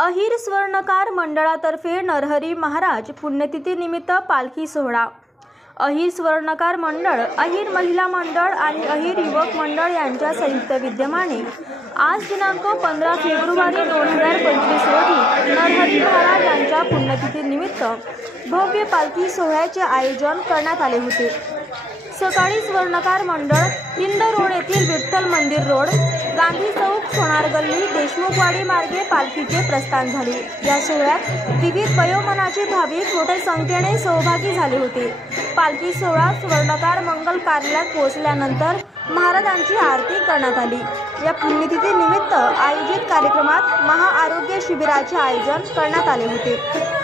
अहिर स्वर्णकार मंडळातर्फे नरहरी महाराज पुण्यतिथी निमित्त पालखी सोहळा। अहिर स्वर्णकार मंडळ, अहिर महिला मंडळ आणि अहिर युवक मंडळ यांच्या संयुक्त विद्यमाने आज दिनांक 15 फेब्रुवारी 2025 रोजी नरहरी महाराज यांच्या पुण्यतिथी निमित्त भव्य पालखी सोहळ्याचे आयोजन करण्यात आले होते। सकाळी स्वर्णकार मंडळ इंद रोड येथील विठ्ठल मंदिर रोड, गांधी चौक, सोनार गल्ली, देशमुखवाडी मार्गे पालखीचे प्रस्थान झाले। या सोहळ्यात विविध वयोमानाचे भाविक मोठ्या संख्येने सहभागी झाले होते। पालखी सोहळा स्वर्णकार मंगल कार्यालयात पोहोचल्यानंतर महाराजांची आरती करण्यात आली। या पुण्यतिथी निमित्त आयोजित कार्यक्रमात महाआरोग्य शिबिराचे आयोजन करण्यात आले होते,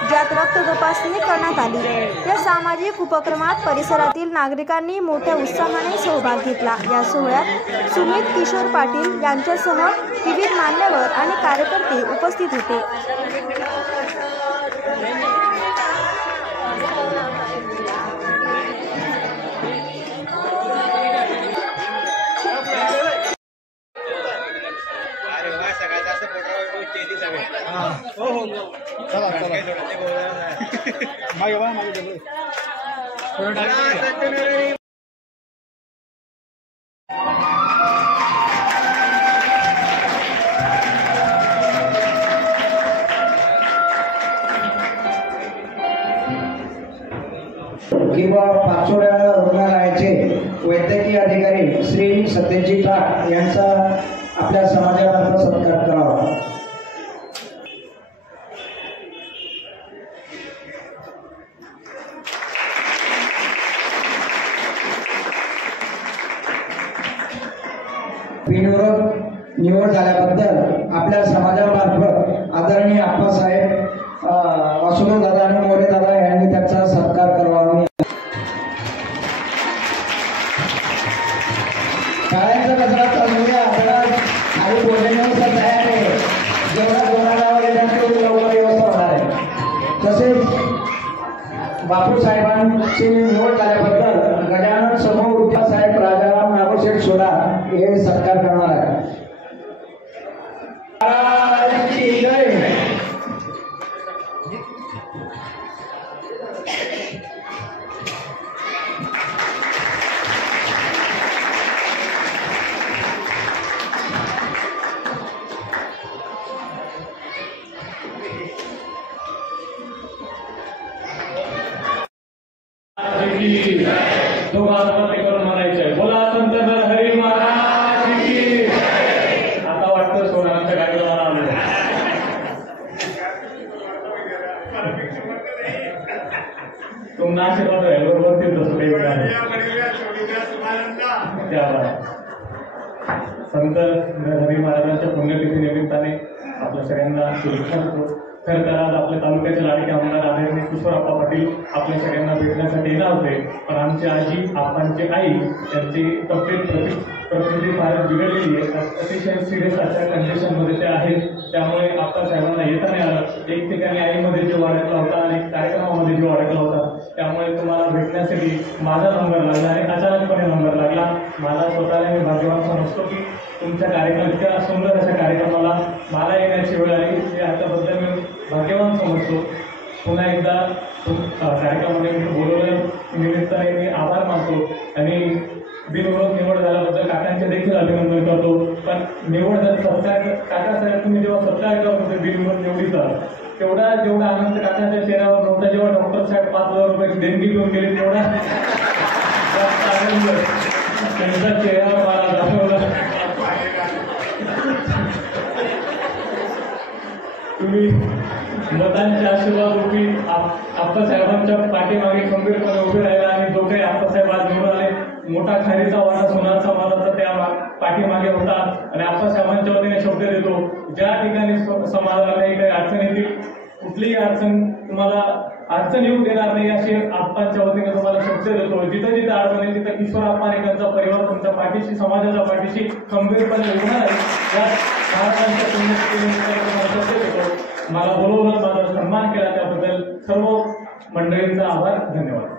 ज्यात रक्त तपासणी करण्यात आली। या सामाजिक उपक्रमात परिसरातील नागरिकांनी मोठ्या उत्साहाने सहभाग घेतला। या सोहळ्यात सुमित किशोर पाटील यांच्यासह विविध मान्यवर आणि कार्यकर्ते उपस्थित होते। किंवा पाचोड्या रुग्णालयाचे वैद्यकीय अधिकारी श्री सत्यजित ठाक यांचा आपल्या समाजाला सत्कार करावा। बिनविरोध निवड झाल्याबद्दल आपल्या समाजामार्फत आदरणीय आप्पासाहेब वासुदेव दादा आणि मोरे दादा यांनी त्याचा सत्कार करावा। शाळेचा कचरा चालूया आपल्याला आणि बोलण्यानुसार तयार आहे। जेवढा कोणाला तेवढी लवकर व्यवस्था होणार आहे। तसेच बापू साहेबांची निवड झाल्याबद्दल गजानन समूह उद्यासाहेब राजाराम नागोशेठ सोडा हे सत्कार करणार आहे। बोला संत नरहरी महाराज की। आता वाटतं सोनारांच्या कार्यक्रमाला आलो। तुमना आशीर्वाद आहे बरोबर ते तसं काही संत नरहरी महाराजांच्या पुण्यतिथी निमित्ताने आपल्या सगळ्यांना शुभेच्छा देतो। खरं तर आज आपल्या तालुक्याचे लाडके आमदार आदरणीय किशोरप्पा पाटील आपल्या सगळ्यांना भेटण्यासाठी येणार होते, पण आमची आजी, आपांची आई त्यांची प्रकृती फार बिघडलेली आहे। अतिशय सिरियस अशा कंडिशनमध्ये ते आहेत, त्यामुळे आप्पासाहेबांना येता नाही आलं। एक ठिकाणी आईमध्ये जीव अडकला होता आणि कार्यक्रमामध्ये जीव अडकला होता, त्यामुळे तुम्हाला भेटण्यासाठी माझा नंबर लागला आणि अचानकपणे नंबर लागला। मला स्वतःला मी भाग्यवान समजतो की तुमच्या कार्यक्रम इतक्या सुंदर अशा कार्यक्रमाला मला येण्याची वेळ आली, त्याबद्दल मी भाग्यवान समजतो। पुन्हा एकदा कार्यक्रमामध्ये मी बोलवल्या निमित्ताने मी आभार मानतो आणि बिनविरोध निवड झाल्याबद्दल काकांचे देखील अभिनंदन करतो। पण निवड सत्कार काकासाहेब तुम्ही जेव्हा सत्कार करत होते बिनविरोध निवडीचा, जेवढा आनंद काकाच्या चेहऱ्यावर नव्हता जेव्हा डॉक्टर साहेब 5,000 रुपयाची देणगी घेऊन गेले, तेवढा जास्त आनंद त्यांच्या चेहऱ्यावर मला दाखवला। तुम्ही मतांच्या आशीर्वाद रूपी आप्पासाहेबांच्या पाठीमागे खंबीरपणे उभे राहिला आणि जो काही आप्पासाहेब आज निवडून आले, मोठा खारीचा वाटा सोनार समाजाचा त्या पाठीमागे होता आणि आप्पासाहेबांच्या वतीने शब्द देतो, ज्या ठिकाणी समाजाला काही अडचण येतील, कुठलीही अडचण तुम्हाला अडचण येऊ देणार नाही अशी आप्पांच्या वतीने तुम्हाला शब्द देतो। जिथं जिथं अडचण आहे तिथं किशोरप्पा आणि त्यांचा परिवार तुमच्या पाठीशी, समाजाच्या पाठीशी खंबीरपणे उभा आहे। यात महाराजांच्या पुण्यतिथीनिमित्ताने तुम्हाला शब्द देतो। मला बोलवलं, माझा सन्मान केला त्याबद्दल सर्व मंडळींचा आभार, धन्यवाद।